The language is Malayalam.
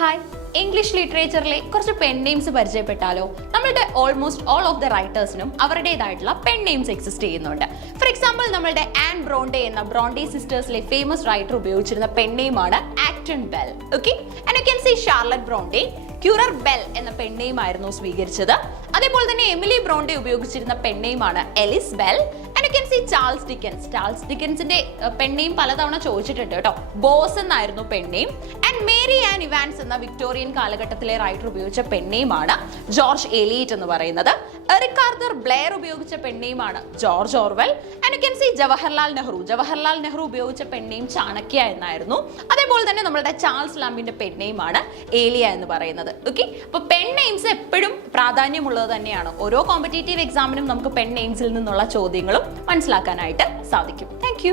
ഹായ്, ഇംഗ്ലീഷ് ലിറ്ററേച്ചറിലെ കുറച്ച് പെൻ നെയിംസ് പരിചയപ്പെട്ടാലോ? നമ്മളുടെ ഓൾമോസ്റ്റ് ഓൾ ഓഫ് ദ റൈറ്റേഴ്സിനും അവരുടേതായിട്ടുള്ള പെൻ നെയിംസ് എക്സിസ്റ്റ് ചെയ്യുന്നുണ്ട്. ഫോർ എക്സാമ്പിൾ, നമ്മളുടെ ആൻ ബ്രോണ്ടെ എന്ന ബ്രോണ്ടെ സിസ്റ്റേഴ്സിലെ ഫേമസ് റൈറ്റർ ഉപയോഗിച്ചിരുന്ന പെൻ നെയിമാണ് Acton Bell. Okay, and you can see Charlotte Bronte Currer Bell എന്ന പെൻ നെയിം ആയിരുന്നു സ്വീകരിച്ചത്. അതേപോലെ തന്നെ എമിലി ബ്രോണ്ടെ ഉപയോഗിച്ചിരുന്ന പെൻ നെയിമാണ് Ellis Bell. And you can see Charles ഡിക്കൻസിന്റെ പെൻ നെയിം പലതവണ ചോദിച്ചിട്ടുണ്ട് കേട്ടോ. ബോസ് എന്നായിരുന്നു pen name. And Mary an Evans എന്ന വിക്ടോറിയൻ കാലഘട്ടത്തിലെ റൈറ്റർ ഉപയോഗിച്ച പെൻ നെയിമാണ് ജോർജ് എലിയറ്റ് എന്ന് പറയുന്നത്. എറിക് ആർതർ ബ്ലെയർ ഉപയോഗിച്ച പെൻ നെയിമാണ് George Orwell. And you can see Jawaharlal Nehru ഉപയോഗിച്ച പെൻ നെയിം ചാണക്യ എന്നായിരുന്നു. അതേപോലെ തന്നെ നമ്മുടെ ചാൾസ് ലാംബിന്റെ പെൻ നെയിമാണ് ഏലിയ എന്ന് പറയുന്നത്. ഓക്കെ, അപ്പോൾ പെൻ നെയിംസ് എപ്പോഴും പ്രാധാന്യമുള്ളത് തന്നെയാണ്. ഓരോ കോമ്പറ്റേറ്റീവ് എക്സാമിനും നമുക്ക് പെൻ നെയിംസിൽ നിന്നുള്ള ചോദ്യങ്ങളും മനസ്സിലാക്കാനായിട്ട് സാധിക്കും. താങ്ക്